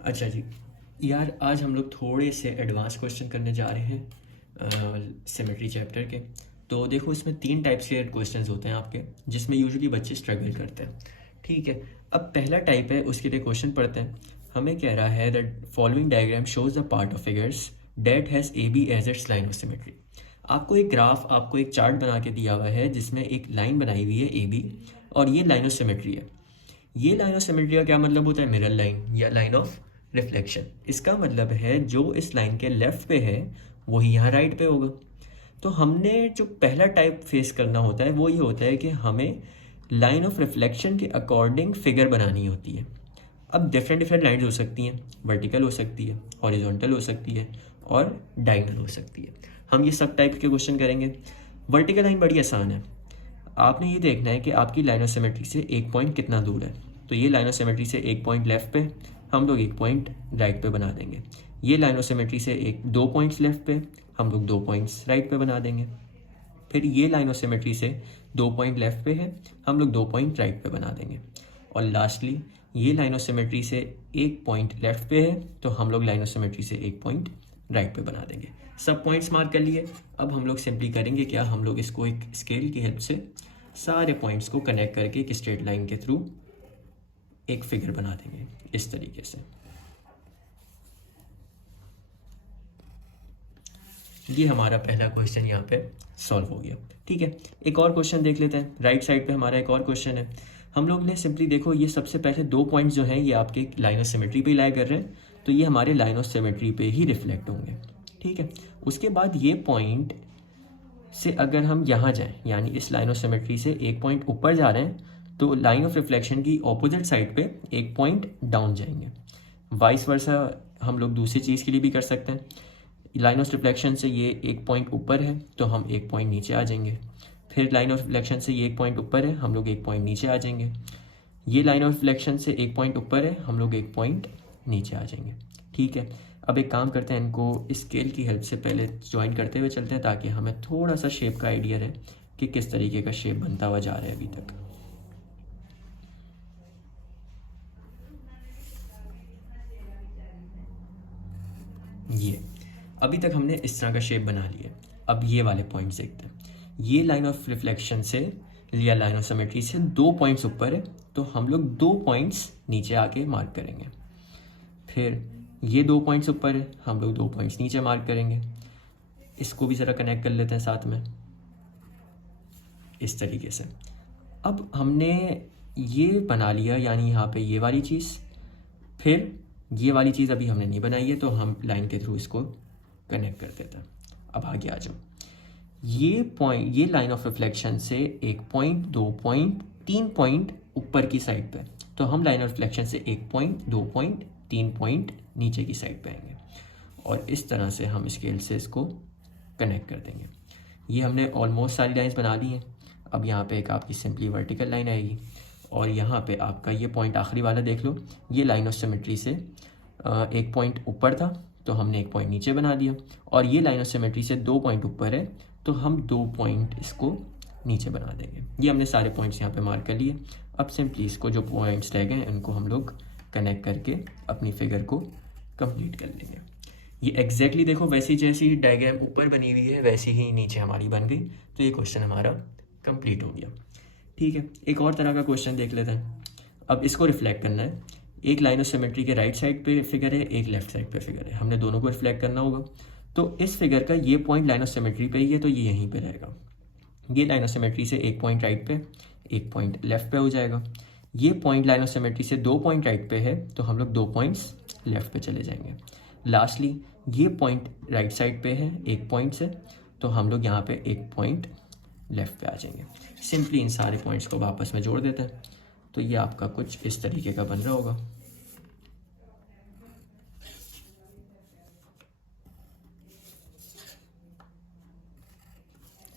अच्छा जी, यार आज हम लोग थोड़े से एडवांस क्वेश्चन करने जा रहे हैं सिमेट्री चैप्टर के। तो देखो, इसमें 3 टाइप्स के क्वेश्चंस होते हैं आपके, जिसमें यूजुअली बच्चे स्ट्रगल करते हैं। ठीक है, अब पहला टाइप है, उसके लिए क्वेश्चन पढ़ते हैं। हमें कह रहा है that following diagram shows the part of figures that has A B as its line of symmetry. आपको एक ग्राफ, आपको एक चार्ट बना के दिया हुआ है जिसमें एक लाइन बनाई हुई है ए बी, और ये लाइन ऑफ सिमेट्री है। ये लाइन ऑफ सिमेट्री का क्या मतलब होता है? मिरर लाइन या लाइन ऑफ रिफ्लेक्शन। इसका मतलब है जो इस लाइन के लेफ्ट पे है वही यहाँ राइट पे होगा। तो हमने जो पहला टाइप फेस करना होता है वो ये होता है कि हमें लाइन ऑफ रिफ्लेक्शन के अकॉर्डिंग फिगर बनानी होती है। अब डिफरेंट डिफरेंट लाइन्स हो सकती हैं, वर्टिकल हो सकती है, हॉरिजॉन्टल हो सकती है, और डायगोनल हो सकती है। हम ये सब टाइप के क्वेश्चन करेंगे। वर्टिकल लाइन बड़ी आसान है। आपने ये देखना है कि आपकी लाइन ऑफ सिमेट्री से एक पॉइंट कितना दूर है। तो ये लाइन ऑफ सिमेट्री से एक पॉइंट लेफ्ट पे, हम लोग एक पॉइंट राइट पे बना देंगे। ये लाइन ऑफ सिमेट्री से एक 2 पॉइंट्स लेफ्ट पे, हम लोग 2 पॉइंट्स राइट पे बना देंगे। फिर ये लाइन ऑफ सिमेट्री से 2 पॉइंट लेफ्ट पे है, हम लोग 2 पॉइंट राइट पे बना देंगे। और लास्टली ये लाइन ऑफ सिमेट्री से एक पॉइंट लेफ्ट पे है, तो हम लोग लाइन ऑफ सिमेट्री से एक पॉइंट राइट पे बना देंगे। सब पॉइंट्स मार्क कर लिए। अब हम लोग सिंपली करेंगे क्या, हम लोग इसको एक स्केल की हेल्प से सारे पॉइंट्स को कनेक्ट करके एक स्ट्रेट लाइन के थ्रू एक फिगर बना देंगे इस तरीके से। ये हमारा पहला क्वेश्चन यहाँ पे सॉल्व हो गया। ठीक है, एक और क्वेश्चन देख लेते हैं। राइट साइड पे हमारा एक और क्वेश्चन है। हम लोग ने सिंपली देखो, ये सबसे पहले 2 पॉइंट्स जो हैं ये आपके लाइन ऑफ सिमेट्री पे लाई कर रहे हैं, तो ये हमारे लाइन ऑफ सिमेट्री पे ही रिफ्लेक्ट होंगे। ठीक है, उसके बाद ये पॉइंट से अगर हम यहाँ जाएं, यानी इस लाइन ऑफ सिमेट्री से एक पॉइंट ऊपर जा रहे हैं, तो लाइन ऑफ रिफ्लेक्शन की ऑपोजिट साइड पे एक पॉइंट डाउन जाएंगे। वाइस वर्सा हम लोग दूसरी चीज़ के लिए भी कर सकते हैं। लाइन ऑफ रिफ्लेक्शन से ये एक पॉइंट ऊपर है, तो हम एक पॉइंट नीचे आ जाएंगे। फिर लाइन ऑफ रिफ्लेक्शन से ये एक पॉइंट ऊपर है, हम लोग एक पॉइंट नीचे आ जाएंगे। ये लाइन ऑफ रिफ्लेक्शन से एक पॉइंट ऊपर है, हम लोग एक पॉइंट नीचे आ जाएंगे। ठीक है, अब एक काम करते हैं, इनको स्केल की हेल्प से पहले ज्वाइन करते हुए चलते हैं, ताकि हमें थोड़ा सा शेप का आइडिया रहे कि किस तरीके का शेप बनता हुआ जा रहा है अभी तक। ये अभी तक हमने इस तरह का शेप बना लिया। अब ये वाले पॉइंट्स देखते हैं। ये लाइन ऑफ रिफ्लेक्शन से या लाइन ऑफ सिमेट्री से 2 पॉइंट्स ऊपर है, तो हम लोग 2 पॉइंट्स नीचे आके मार्क करेंगे। फिर ये 2 पॉइंट्स ऊपर है, हम लोग 2 पॉइंट्स नीचे मार्क करेंगे। इसको भी ज़रा कनेक्ट कर लेते हैं साथ में इस तरीके से। अब हमने ये बना लिया, यानी यहाँ पे ये वाली चीज़। फिर ये वाली चीज़ अभी हमने नहीं बनाई है, तो हम लाइन के थ्रू इसको कनेक्ट कर देते हैं। अब आगे आ जाओ। ये पॉइंट, ये लाइन ऑफ रिफ्लेक्शन से एक पॉइंट, 2 पॉइंट, 3 पॉइंट ऊपर की साइड पे, तो हम लाइन ऑफ रिफ्लेक्शन से एक पॉइंट, 2 पॉइंट, 3 पॉइंट नीचे की साइड पे आएंगे, और इस तरह से हम स्केल से इसको कनेक्ट कर देंगे। ये हमने ऑलमोस्ट सारी लाइंस बना ली हैं। अब यहाँ पे एक आपकी सिंपली वर्टिकल लाइन आएगी, और यहाँ पे आपका ये पॉइंट आखिरी वाला देख लो। ये लाइन ऑफ सिमेट्री से एक पॉइंट ऊपर था, तो हमने एक पॉइंट नीचे बना दिया। और ये लाइन ऑफ सिमेट्री से 2 पॉइंट ऊपर है, तो हम 2 पॉइंट इसको नीचे बना देंगे। ये हमने सारे पॉइंट्स यहाँ पे मार्क कर लिए। अब सिंपली इसको जो पॉइंट्स रह गए उनको हम लोग कनेक्ट करके अपनी फिगर को कंप्लीट कर लेंगे। ये एग्जैक्टली देखो, वैसी जैसी डायग्राम ऊपर बनी हुई है वैसी ही नीचे हमारी बन गई। तो ये क्वेश्चन हमारा कंप्लीट हो गया। ठीक है, एक और तरह का क्वेश्चन देख लेते हैं। अब इसको रिफ्लेक्ट करना है। एक लाइन ऑफ सिमेट्री के राइट साइड पे फिगर है, एक लेफ्ट साइड पे फिगर है, हमने दोनों को रिफ्लेक्ट करना होगा। तो इस फिगर का ये पॉइंट लाइन ऑफ सिमेट्री पे ही है, तो ये यहीं पे रहेगा। ये लाइन ऑफ सिमेट्री से एक पॉइंट राइट पे, एक पॉइंट लेफ्ट पे हो जाएगा। ये पॉइंट लाइन ऑफ सिमेट्री से 2 पॉइंट राइट पे है, तो हम लोग 2 पॉइंट्स लेफ्ट पे चले जाएंगे। लास्टली ये पॉइंट राइट साइड पे है एक पॉइंट से, तो हम लोग यहाँ पे एक पॉइंट लेफ्ट पे आ जाएंगे। सिंपली इन सारे पॉइंट्स को वापस में जोड़ देते हैं, तो ये आपका कुछ इस तरीके का बन रहा होगा।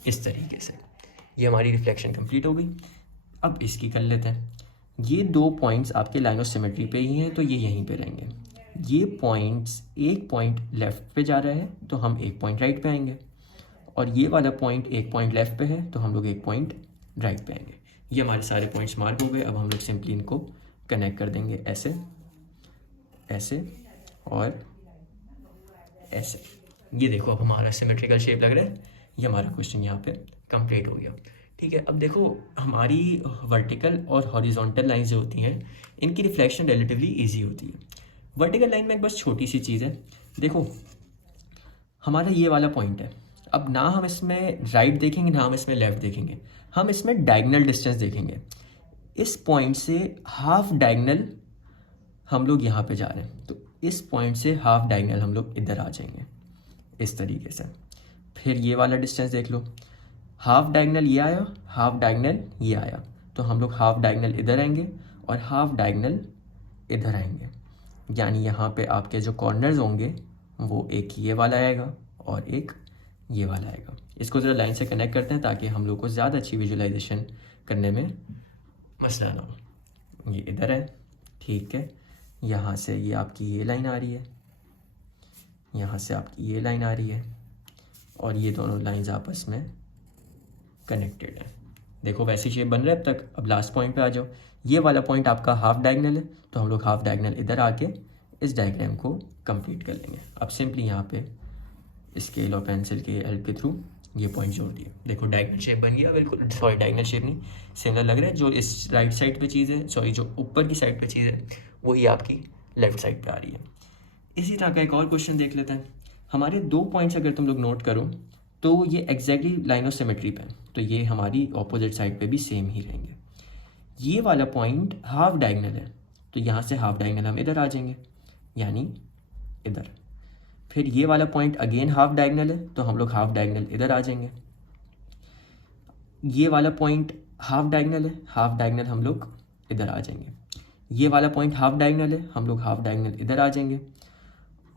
इस तरीके से ये हमारी रिफ्लेक्शन कंप्लीट हो गई। अब इसकी कर लेते हैं। ये 2 पॉइंट्स आपके लाइन ऑफ सिमेट्री पे ही हैं, तो ये यहीं पे रहेंगे। ये पॉइंट्स, एक पॉइंट लेफ्ट पे जा रहा है, तो हम एक पॉइंट राइट पे आएंगे। और ये वाला पॉइंट एक पॉइंट लेफ्ट पे है, तो हम लोग एक पॉइंट राइट पे आएंगे। ये हमारे सारे पॉइंट्स मार्क हो गए। अब हम लोग सिंपली इनको कनेक्ट कर देंगे ऐसे। ऐसे और ऐसे। ये देखो अब हमारा सिमेट्रिकल शेप लग रहा है। ये हमारा क्वेश्चन यहाँ पे कंप्लीट हो गया। ठीक है, अब देखो हमारी वर्टिकल और हॉरिजॉन्टल लाइन जो होती हैं इनकी रिफ्लेक्शन रिलेटिवली इजी होती है। वर्टिकल लाइन में एक बस छोटी सी चीज़ है, देखो हमारा ये वाला पॉइंट है। अब ना हम इसमें राइट देखेंगे ना हम इसमें लेफ़्ट देखेंगे, हम इसमें डायगनल डिस्टेंस देखेंगे। इस पॉइंट से हाफ डायगनल हम लोग यहाँ पे जा रहे हैं, तो इस पॉइंट से हाफ डायगनल हम लोग इधर आ जाएंगे इस तरीके से। फिर ये वाला डिस्टेंस देख लो, हाफ डायगनल ये आया, हाफ डायगनल ये आया, तो हम लोग हाफ डायगनल इधर आएंगे और हाफ डायगनल इधर आएंगे। यानी यहाँ पे आपके जो कॉर्नर्स होंगे वो एक ये वाला आएगा और एक ये वाला आएगा। इसको ज़रा लाइन से कनेक्ट करते हैं ताकि हम लोग को ज़्यादा अच्छी विजुलाइजेशन करने में मसला ना हो। ये इधर है, ठीक है, यहाँ से ये आपकी ये लाइन आ रही है, यहाँ से आपकी ये लाइन आ रही है और ये दोनों लाइंस आपस में कनेक्टेड है। देखो वैसी शेप बन रहा है अब तक। अब लास्ट पॉइंट पे आ जाओ, ये वाला पॉइंट आपका हाफ डायगनल है, तो हम लोग हाफ डायगनल इधर आके इस डायग्राम को कंप्लीट कर लेंगे। अब सिंपली यहाँ पे स्केल और पेंसिल के हेल्प के थ्रू ये पॉइंट जोड़ दिए। देखो डायगनल शेप बन गया बिल्कुल, सॉरी डायगनल शेप नहीं, सिमिलर लग रहा है। जो इस राइट साइड पे चीज़ है, सॉरी जो ऊपर की साइड पे चीज़ है वही आपकी लेफ्ट साइड पे आ रही है। इसी तरह का एक और क्वेश्चन देख लेते हैं। हमारे 2 पॉइंट्स अगर तुम लोग नोट करो तो ये एग्जैक्टली लाइन ऑफ सिमेट्री पे, तो ये हमारी ऑपोजिट साइड पे भी सेम ही रहेंगे। ये वाला पॉइंट हाफ डायगनल है, तो यहाँ से हाफ डायगनल हम इधर आ जाएंगे, यानी इधर। फिर ये वाला पॉइंट अगेन हाफ डायगनल है, तो हम लोग हाफ डायगनल इधर आ जाएंगे। ये वाला पॉइंट हाफ डायगनल है, हाफ डायगनल हम लोग इधर आ जाएंगे। ये वाला पॉइंट हाफ डायगनल है, हम लोग हाफ डायगनल इधर आ जाएंगे।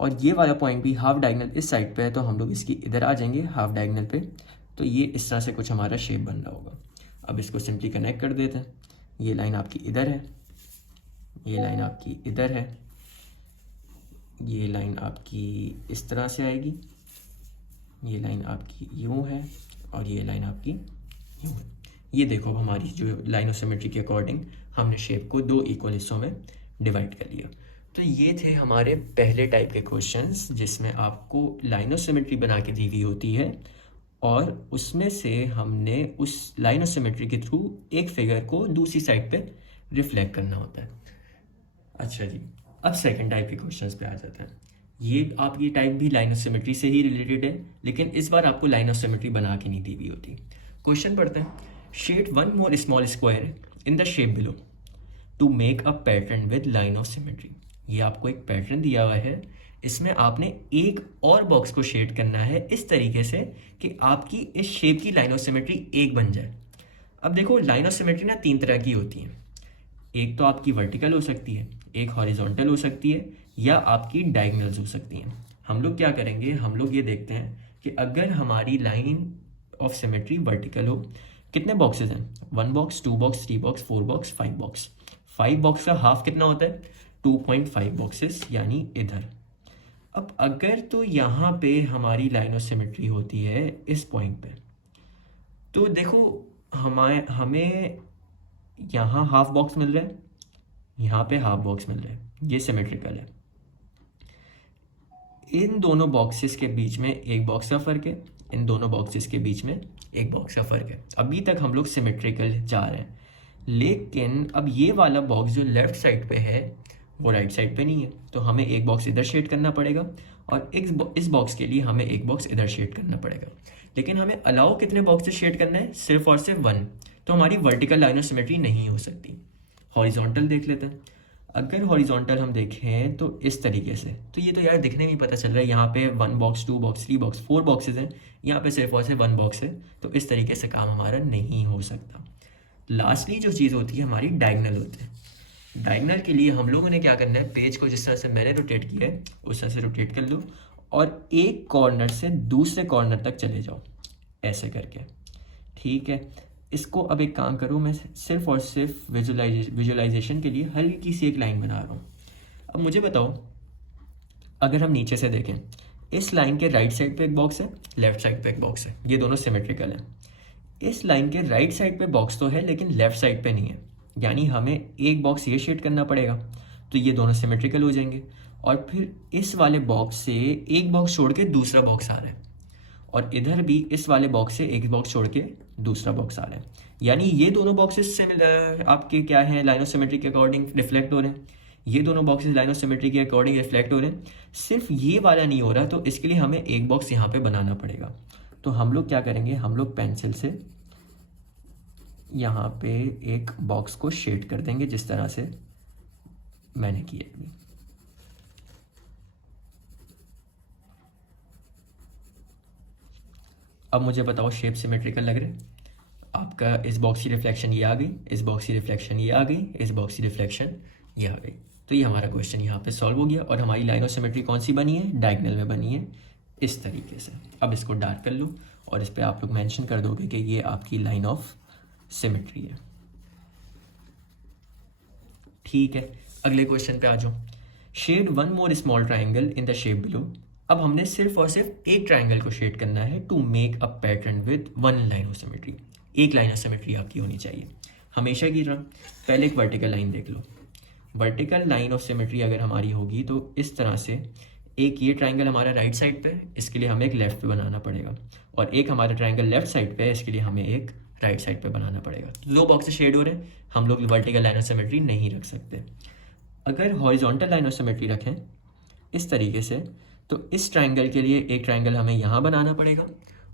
और ये वाला पॉइंट भी हाफ डायगनल इस साइड पे है, तो हम लोग इसकी इधर आ जाएंगे हाफ डायगनल पे। तो ये इस तरह से कुछ हमारा शेप बन रहा होगा। अब इसको सिंपली कनेक्ट कर देते हैं। ये लाइन आपकी इधर है, ये लाइन आपकी इधर है, ये लाइन आपकी इस तरह से आएगी, ये लाइन आपकी यूँ है और ये लाइन आपकी यूँ है। ये देखो अब हमारी जो लाइन ऑफ सिमेट्री के अकॉर्डिंग हमने शेप को 2 इक्वल हिस्सों में डिवाइड कर लिया। तो ये थे हमारे पहले टाइप के क्वेश्चंस जिसमें आपको लाइन ऑफ सिमेट्री बना के दी हुई होती है और उसमें से हमने उस लाइन ऑफ सिमेट्री के थ्रू एक फिगर को दूसरी साइड पे रिफ्लेक्ट करना होता है। अच्छा जी, अब सेकंड टाइप के क्वेश्चंस पे आ जाते हैं। ये टाइप भी लाइन ऑफ सिमेट्री से ही रिलेटेड है, लेकिन इस बार आपको लाइन ऑफ सिमेट्री बना के नहीं दी हुई होती। क्वेश्चन पढ़ते हैं। Shade 1 more small square in the shape below to make a pattern with line of symmetry. ये आपको एक पैटर्न दिया हुआ है, इसमें आपने एक और बॉक्स को शेड करना है इस तरीके से कि आपकी इस शेप की लाइन ऑफ सिमेट्री एक बन जाए। अब देखो लाइन ऑफ सिमेट्री ना 3 तरह की होती हैं। एक तो आपकी वर्टिकल हो सकती है, एक हॉरिजॉन्टल हो सकती है, या आपकी डायगोनल्स हो सकती हैं। हम लोग क्या करेंगे, हम लोग ये देखते हैं कि अगर हमारी लाइन ऑफ सिमेट्री वर्टिकल हो, कितने बॉक्सेस हैं, 1 box, 2 box, 3 box, 4 box, 5 box. 5 box का हाफ कितना होता है, 2.5 बॉक्सेस, यानी इधर। अब अगर तो यहाँ पे हमारी लाइन ऑफ सिमेट्री होती है इस पॉइंट पे, तो देखो हमें यहाँ हाफ बॉक्स मिल रहा है, यहाँ पे हाफ बॉक्स मिल रहा है, ये सिमेट्रिकल है। इन दोनों बॉक्सेस के बीच में एक बॉक्स का फ़र्क है, इन दोनों बॉक्सेस के बीच में एक बॉक्स का फ़र्क है। अभी तक हम लोग सिमेट्रिकल जा रहे हैं, लेकिन अब ये वाला बॉक्स जो लेफ़्ट साइड पे है वो राइट साइड पे नहीं है, तो हमें एक बॉक्स इधर शेड करना पड़ेगा और इस बॉक्स के लिए हमें एक बॉक्स इधर शेड करना पड़ेगा। लेकिन हमें अलाउ कितने बॉक्सेस शेड करना है, सिर्फ और सिर्फ 1। तो हमारी वर्टिकल लाइन ऑफ सिमेट्री नहीं हो सकती। हॉरिजॉन्टल देख लेते हैं। अगर हॉरिजॉन्टल हम देखें तो इस तरीके से, तो ये तो यार दिखने में पता चल रहा है, यहाँ पे 1 बॉक्स, 2 बॉक्स, 3 बॉक्स, 4 बॉक्सेस हैं, यहाँ पे सिर्फ और सिर्फ 1 बॉक्स है, तो इस तरीके से काम हमारा नहीं हो सकता। लास्टली जो चीज़ होती है हमारी डायगनल होती है। डायगनल के लिए हम लोगों ने क्या करना है, पेज को जिस तरह से मैंने रोटेट किया है उस तरह से रोटेट कर लो और एक कॉर्नर से दूसरे कॉर्नर तक चले जाओ ऐसे करके, ठीक है। इसको अब एक काम करो, मैं सिर्फ और सिर्फ विजुलाइजेशन के लिए हल्की सी एक लाइन बना रहा हूँ। अब मुझे बताओ, अगर हम नीचे से देखें, इस लाइन के राइट साइड पे एक बॉक्स है, लेफ्ट साइड पे एक बॉक्स है, ये दोनों सिमेट्रिकल हैं। इस लाइन के राइट साइड पे बॉक्स तो है लेकिन लेफ्ट साइड पे नहीं है, यानी हमें एक बॉक्स ये शेड करना पड़ेगा। तो ये दोनों सिमेट्रिकल हो जाएंगे। और फिर इस वाले बॉक्स से एक बॉक्स छोड़ के दूसरा बॉक्स आ रहा है, और इधर भी इस वाले बॉक्स से एक बॉक्स छोड़ के दूसरा बॉक्स आ रहा है, यानी ये दोनों बॉक्सेस आपके क्या हैं, लाइन ऑफ सिमेट्री के अकॉर्डिंग रिफ्लेक्ट हो रहे हैं। ये दोनों बॉक्सेस लाइन ऑफ सिमेट्री के अकॉर्डिंग रिफ्लेक्ट हो रहे हैं, सिर्फ ये वाला नहीं हो रहा, तो इसके लिए हमें एक बॉक्स यहाँ पे बनाना पड़ेगा। तो हम लोग क्या करेंगे, हम लोग पेंसिल से यहाँ पे एक बॉक्स को शेड कर देंगे जिस तरह से मैंने किया अभी। अब मुझे बताओ शेप सिमेट्रिकल लग रहे हैं आपका? इस बॉक्स की रिफ्लेक्शन ये आ गई, इस बॉक्स की रिफ्लेक्शन ये आ गई, इस बॉक्स की रिफ्लेक्शन ये आ गई। तो ये हमारा क्वेश्चन यहाँ पे सॉल्व हो गया, और हमारी लाइन ऑफ सिमेट्री कौन सी बनी है, डायगोनल में बनी है इस तरीके से। अब इसको डार्क कर लो और इस पर आप लोग मेंशन कर दोगे कि ये आपकी लाइन ऑफ सिमेट्री है। ठीक है, अगले क्वेश्चन पे आ जाओ। Shade one more small triangle in the shape below. अब हमने सिर्फ और सिर्फ एक ट्राइंगल को शेड करना है to make a pattern with one line of symmetry. एक लाइन ऑफ सिमेट्री आपकी होनी चाहिए हमेशा की तरह। पहले एक वर्टिकल लाइन देख लो। वर्टिकल लाइन ऑफ सिमेट्री अगर हमारी होगी तो इस तरह से, एक ये ट्राइंगल हमारा राइट साइड पे, इसके लिए हमें एक लेफ्ट पे बनाना पड़ेगा, और एक हमारा ट्राइंगल लेफ्ट साइड पे है, इसके लिए हमें एक राइट साइड पे बनाना पड़ेगा। दो बॉक्स शेड हो रहे हैं, हम लोग वर्टिकल लाइन ऑफ सिमेट्री नहीं रख सकते। अगर हॉरिजॉन्टल लाइन ऑफ सिमेट्री रखें इस तरीके से, तो इस ट्राइंगल के लिए एक ट्राइंगल हमें यहाँ बनाना पड़ेगा,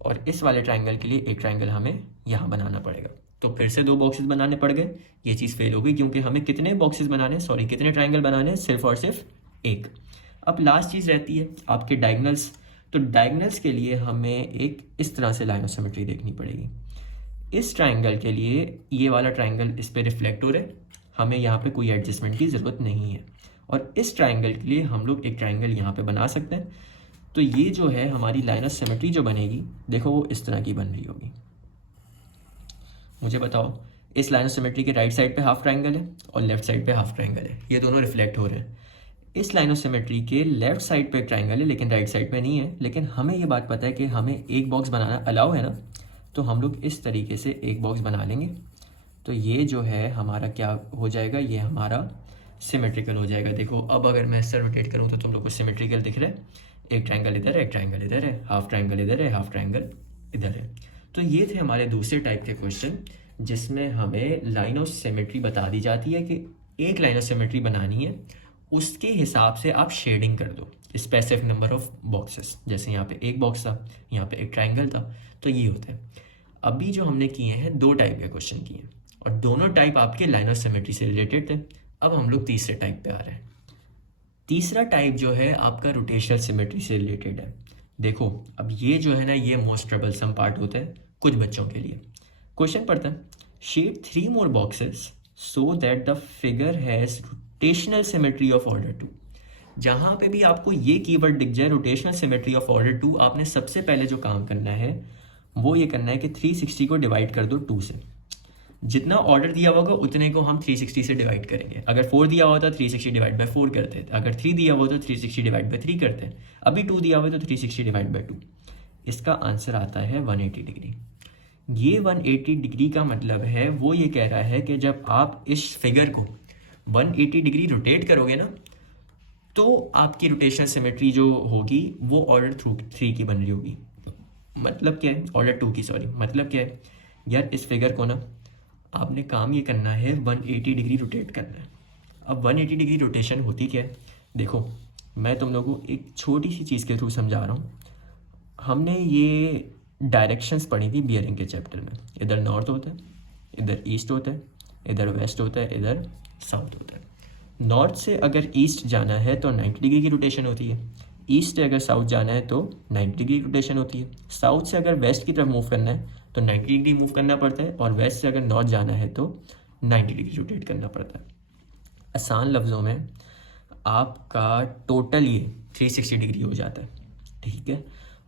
और इस वाले ट्राइंगल के लिए एक ट्राइंगल हमें यहाँ बनाना पड़ेगा। तो फिर से दो बॉक्सेस बनाने पड़ गए, ये चीज़ फेल हो गई, क्योंकि हमें कितने बॉक्सेस बनाने, सॉरी कितने ट्राइंगल बनाने हैं, सिर्फ और सिर्फ एक। अब लास्ट चीज़ रहती है आपके डायगनल्स। तो डायगनल्स के लिए हमें एक इस तरह से लाइन ऑफ सिमेट्री देखनी पड़ेगी। इस ट्राइंगल के लिए ये वाला ट्राइंगल इस पर रिफ्लेक्ट हो रहा है, हमें यहाँ पे कोई एडजस्टमेंट की ज़रूरत नहीं है, और इस ट्राइंगल के लिए हम लोग एक ट्राइंगल यहाँ पे बना सकते हैं। तो ये जो है हमारी लाइन ऑफ सिमेट्री जो बनेगी, देखो वो इस तरह की बन रही होगी। मुझे बताओ, इस लाइन ऑफ सिमेट्री के राइट साइड पे हाफ ट्राइंगल है और लेफ्ट साइड पे हाफ ट्राइंगल है, ये दोनों रिफ्लेक्ट हो रहे हैं। इस लाइन ऑफ सिमेट्री के लेफ्ट साइड पे एक ट्राइंगल है लेकिन राइट साइड पे नहीं है, लेकिन हमें ये बात पता है कि हमें एक बॉक्स बनाना अलाउ है ना, तो हम लोग इस तरीके से एक बॉक्स बना लेंगे। तो ये जो है हमारा क्या हो जाएगा, ये हमारा सिमेट्रिकल हो जाएगा। देखो अब अगर मैं इससे रोटेट करूँ तो तुम लोग को सिमेट्रिकल दिख रहा है, एक ट्राइंगल इधर है, एक ट्राइंगल इधर है, हाफ ट्राइंगल इधर है, हाफ ट्राइंगल इधर है। तो ये थे हमारे दूसरे टाइप के क्वेश्चन, जिसमें हमें लाइन ऑफ सिमेट्री बता दी जाती है कि एक लाइन ऑफ सिमेट्री बनानी है, उसके हिसाब से आप शेडिंग कर दो स्पेसिफिक नंबर ऑफ बॉक्सेस। जैसे यहाँ पे एक बॉक्स था, यहाँ पे एक ट्राइंगल था, तो ये होता है। अभी जो हमने किए हैं दो टाइप के क्वेश्चन किए हैं, और दोनों टाइप आपके लाइन ऑफ सिमेट्री से रिलेटेड थे। अब हम लोग तीसरे टाइप पे आ रहे हैं। तीसरा टाइप जो है आपका रोटेशनल सिमेट्री से रिलेटेड है। देखो अब ये जो है ना, ये मोस्ट ट्रबलसम पार्ट होता है कुछ बच्चों के लिए। क्वेश्चन पढ़ते हैं, shade 3 more boxes so that the figure has rotational symmetry of order 2। जहाँ पे भी आपको ये कीवर्ड दिख जाए रोटेशनल सिमेट्री ऑफ ऑर्डर 2, आपने सबसे पहले जो काम करना है वो ये करना है कि 360 को डिवाइड कर दो 2 से। जितना ऑर्डर दिया होगा उतने को हम 360 से डिवाइड करेंगे। अगर 4 दिया हुआ था 360 डिवाइड बाय 4 करते हैं, अगर 3 दिया हुआ तो 360 डिवाइड बाय 3 करते हैं, अभी 2 दिया हुआ तो 360 डिवाइड बाय 2। इसका आंसर आता है 180 डिग्री। ये 180 डिग्री का मतलब है वो ये कह रहा है कि जब आप इस फिगर को 180 डिग्री रोटेट करोगे ना, तो आपकी रोटेशनल सिमेट्री जो होगी वो ऑर्डर 3 की बन रही होगी। मतलब क्या है, ऑर्डर 2 की, सॉरी। मतलब क्या है यार, इस फिगर को ना आपने काम ये करना है 180 डिग्री रोटेट करना है। अब 180 डिग्री रोटेशन होती क्या है, देखो मैं तुम लोगों को एक छोटी सी चीज़ के थ्रू समझा रहा हूँ। हमने ये डायरेक्शंस पढ़ी थी बियरिंग के चैप्टर में। इधर नॉर्थ होता है, इधर ईस्ट होता है, इधर वेस्ट होता है, इधर साउथ होता है। नॉर्थ से अगर ईस्ट जाना है तो 90 डिग्री की रोटेशन होती है, ईस्ट से अगर साउथ जाना है तो 90 डिग्री की रोटेशन होती है, साउथ से अगर वेस्ट की तरफ मूव करना है तो 90 डिग्री मूव करना पड़ता है, और वेस्ट से अगर नॉर्थ जाना है तो 90 डिग्री रोटेट करना पड़ता है। आसान लफ्ज़ों में आपका टोटल ये 360 डिग्री हो जाता है, ठीक है।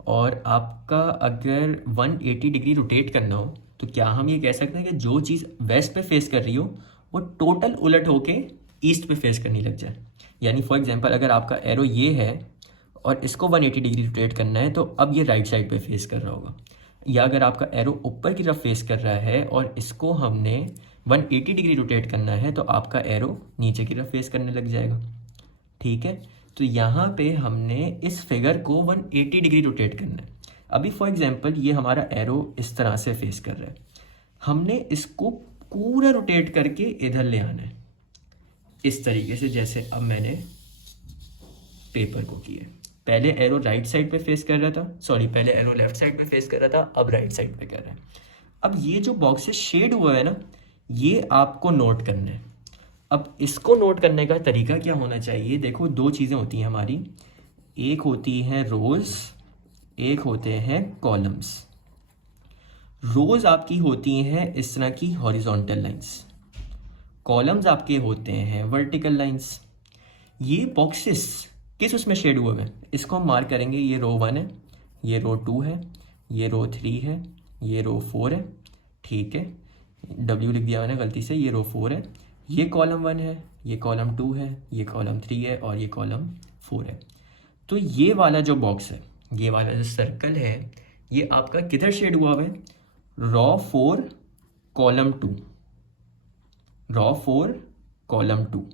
और आपका अगर 180 डिग्री रोटेट करना हो तो क्या हम ये कह सकते हैं कि जो चीज़ वेस्ट पे फेस कर रही हो वो टोटल उलट होके ईस्ट पे फेस करनी लग जाए। यानी फॉर एग्जांपल अगर आपका एरो ये है और इसको 180 डिग्री रोटेट करना है, तो अब ये राइट साइड पे फेस कर रहा होगा। या अगर आपका एरो ऊपर की तरफ फेस कर रहा है और इसको हमने 180 डिग्री रोटेट करना है तो आपका एरो नीचे की तरफ फेस करने लग जाएगा, ठीक है। तो यहाँ पे हमने इस फिगर को 180 डिग्री रोटेट करना है। अभी फॉर एग्जांपल ये हमारा एरो इस तरह से फेस कर रहा है, हमने इसको पूरा रोटेट करके इधर ले आना है इस तरीके से, जैसे अब मैंने पेपर को किया। पहले एरो राइट साइड पे फेस कर रहा था, सॉरी पहले एरो लेफ्ट साइड पे फेस कर रहा था, अब राइट साइड पे कर रहा है। अब ये जो बॉक्सेस शेड हुआ है ना, ये आपको नोट करना है। अब इसको नोट करने का तरीका क्या होना चाहिए, देखो दो चीज़ें होती हैं हमारी, एक होती है रोज, एक होते हैं कॉलम्स। रोज आपकी होती हैं इस तरह की हॉरिजॉन्टल लाइंस, कॉलम्स आपके होते हैं वर्टिकल लाइंस। ये बॉक्सेस किस उसमें शेड हुए हैं, इसको हम मार्क करेंगे। ये रो 1 है, ये रो 2 है, ये रो 3 है, ये रो 4 है, ठीक है। W लिख दिया मैंने गलती से, ये रो 4 है, ये कॉलम 1 है, ये कॉलम 2 है, ये कॉलम 3 है और ये कॉलम 4 है। तो ये वाला जो बॉक्स है, ये वाला जो सर्कल है, ये आपका किधर शेड हुआ है, रो 4 कॉलम 2, रो 4 कॉलम 2,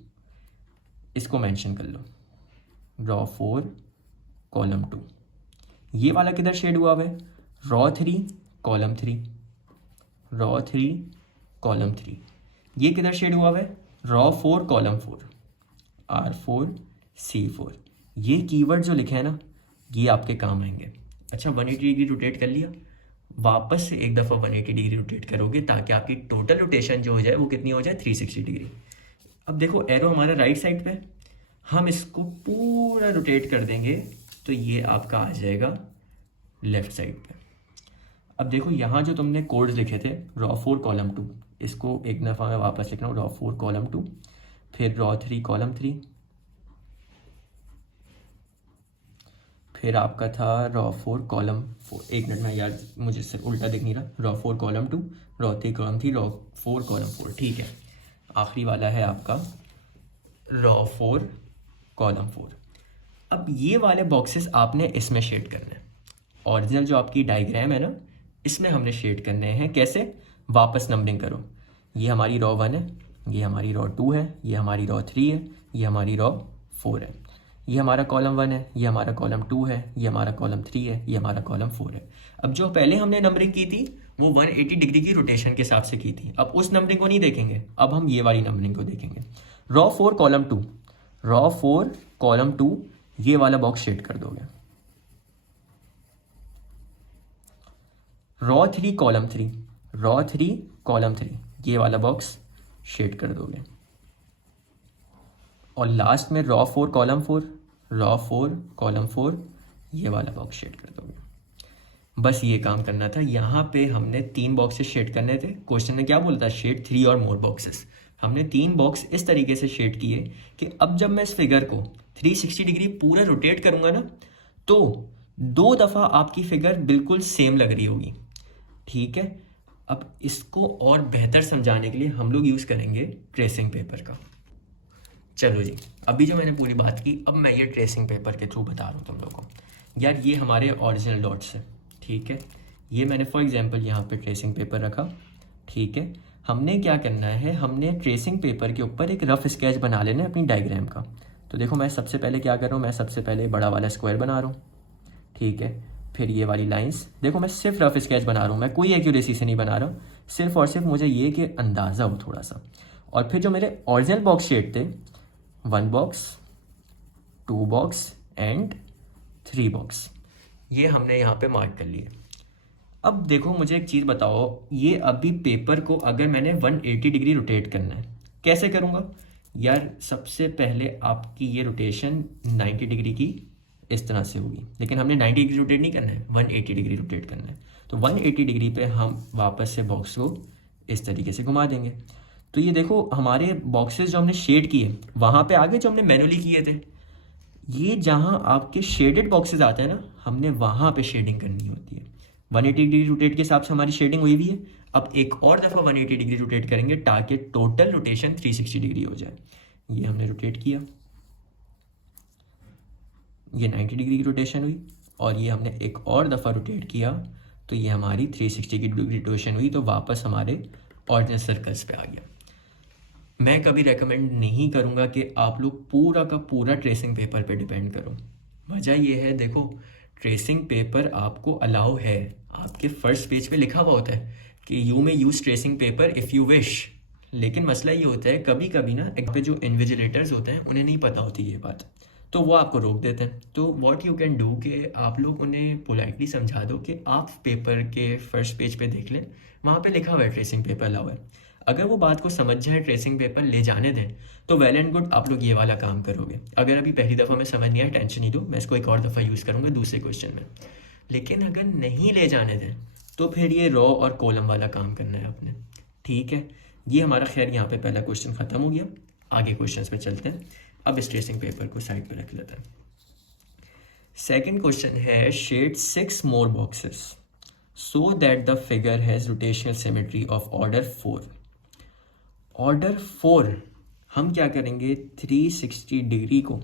इसको मेंशन कर लो, रो 4 कॉलम 2। ये वाला किधर शेड हुआ है, रो 3 कॉलम 3, रो 3 कॉलम 3। ये किधर शेड हुआ है, रो 4 कॉलम 4, R4 C4। ये कीवर्ड जो लिखे हैं ना, ये आपके काम आएंगे। अच्छा 180 डिग्री रोटेट कर लिया, वापस से एक दफ़ा 180 डिग्री रोटेट करोगे ताकि आपकी टोटल रोटेशन जो हो जाए वो कितनी हो जाए, 360 डिग्री। अब देखो एरो हमारा राइट साइड पे, हम इसको पूरा रोटेट कर देंगे तो ये आपका आ जाएगा लेफ्ट साइड पे। अब देखो यहाँ जो तुमने कोड्स लिखे थे, रो 4 कॉलम 2, इसको एक दफ़ा मैं वापस लिख रहा हूँ, रो 4 कॉलम 2, फिर रो 3 कॉलम 3, फिर आपका था रो 4 कॉलम 4, एक मिनट में यार मुझे सिर्फ उल्टा दिख नहीं रहा, रो 4 कॉलम 2, रो 3 कॉलम 3, रो 4 कॉलम 4, ठीक है। आखिरी वाला है आपका रो 4 कॉलम 4। अब ये वाले बॉक्सेस आपने इसमें शेड करने हैं, ओरिजिनल जो आपकी डायग्राम है ना, इसमें हमने शेड करने हैं। कैसे, वापस नंबरिंग करो, ये हमारी रो 1 है, ये हमारी रो 2 है, ये हमारी रो 3 है, ये हमारी रो 4 है, ये हमारा कॉलम 1 है, ये हमारा कॉलम 2 है, ये हमारा कॉलम 3 है, ये हमारा कॉलम 4 है। अब जो पहले हमने नंबरिंग की थी वो 180 डिग्री की रोटेशन के हिसाब से की थी। अब उस नंबरिंग को नहीं देखेंगे, अब हम ये वाली नंबरिंग को देखेंगे। रो 4 कॉलम 2, रो 4 कॉलम 2, ये वाला बॉक्स शेड कर दोगे। रो 3 कॉलम 3, रो 3 कॉलम 3, ये वाला बॉक्स शेड कर दोगे। और लास्ट में रो 4 कॉलम 4, रो 4 कॉलम 4, ये वाला बॉक्स शेड कर दोगे। बस ये काम करना था। यहाँ पे हमने 3 बॉक्सेस शेड करने थे। क्वेश्चन में क्या बोलता है, शेड 3 और मोर बॉक्सेस। हमने 3 बॉक्स इस तरीके से शेड किए कि अब जब मैं इस फिगर को 360 डिग्री पूरा रोटेट करूँगा ना, तो 2 दफ़ा आपकी फिगर बिल्कुल सेम लग रही होगी, ठीक है। अब इसको और बेहतर समझाने के लिए हम लोग यूज़ करेंगे ट्रेसिंग पेपर का। चलो जी, अभी जो मैंने पूरी बात की, अब मैं ये ट्रेसिंग पेपर के थ्रू बता रहा हूँ तुम लोगों को। यार ये हमारे ओरिजिनल डॉट्स है, ठीक है। ये मैंने फॉर एग्जांपल यहाँ पे ट्रेसिंग पेपर रखा, ठीक है। हमने क्या करना है, हमने ट्रेसिंग पेपर के ऊपर एक रफ स्केच बना लेना है अपनी डायग्राम का। तो देखो मैं सबसे पहले क्या कर रहा हूँ, मैं सबसे पहले बड़ा वाला स्क्वायर बना रहा हूँ, ठीक है। फिर ये वाली लाइंस, देखो मैं सिर्फ रफ स्केच बना रहा हूँ, मैं कोई एक्यूरेसी से नहीं बना रहा, सिर्फ और सिर्फ मुझे ये कि अंदाज़ा हो थोड़ा सा। और फिर जो मेरे ओरिजिनल बॉक्स शेड थे, 1 बॉक्स, 2 बॉक्स एंड 3 बॉक्स, ये हमने यहाँ पे मार्क कर लिए। अब देखो मुझे एक चीज़ बताओ, ये अभी पेपर को अगर मैंने 180 डिग्री रोटेट करना है, कैसे करूँगा यार। सबसे पहले आपकी ये रोटेशन 90 डिग्री की इस तरह से होगी, लेकिन हमने 90 डिग्री रोटेट नहीं करना है, 180 डिग्री रोटेट करना है। तो 180 डिग्री पे हम वापस से बॉक्स को इस तरीके से घुमा देंगे। तो ये देखो हमारे बॉक्सेस जो हमने शेड किए वहाँ पे आगे जो हमने मैनुअली किए थे, ये जहाँ आपके शेडेड बॉक्सेस आते हैं ना, हमने वहाँ पे शेडिंग करनी होती है। 180 डिग्री रोटेट के हिसाब से हमारी शेडिंग हुई भी है। अब एक और दफ़ा 180 डिग्री रोटेट करेंगे ताकि टोटल रोटेशन 360 डिग्री हो जाए। ये हमने रोटेट किया, ये 90 डिग्री की रोटेशन हुई, और ये हमने एक और दफ़ा रोटेट किया तो ये हमारी 360 की डिग्री रोटेशन हुई। तो वापस हमारे ऑरिजिनल सर्कल्स पे आ गया। मैं कभी रेकमेंड नहीं करूँगा कि आप लोग पूरा का पूरा ट्रेसिंग पेपर पे डिपेंड करो। वजह ये है, देखो ट्रेसिंग पेपर आपको अलाउ है, आपके फर्स्ट पेज पे लिखा हुआ होता है कि you may use tracing paper if you wish. लेकिन मसला ये होता है कभी कभी ना एक पे जो इन्विजिलेटर्स होते हैं उन्हें नहीं पता होती ये बात, तो वो आपको रोक देते हैं। तो व्हाट यू कैन डू कि आप लोग उन्हें पोलाइटली समझा दो कि आप पेपर के फर्स्ट पेज पे देख लें, वहाँ पे लिखा हुआ है ट्रेसिंग पेपर अलाउ है। अगर वो बात को समझ जाए, ट्रेसिंग पेपर ले जाने दें, तो वेल एंड गुड, आप लोग ये वाला काम करोगे। अगर अभी पहली दफ़ा में समझ नहीं आया, टेंशन नहीं दो, मैं इसको एक और दफ़ा यूज़ करूँगा दूसरे क्वेश्चन में। लेकिन अगर नहीं ले जाने दें तो फिर ये रॉ और कॉलम वाला काम करना है आपने, ठीक है। ये हमारा खैर यहाँ पे पहला क्वेश्चन ख़त्म हो गया। आगे क्वेश्चंस पे चलते हैं। अब इस ट्रेसिंग पेपर को साइड पे रख लेते हैं। सेकंड क्वेश्चन है, shade 6 more boxes so that the figure has rotational symmetry of order 4। Order 4 हम क्या करेंगे, 360 डिग्री को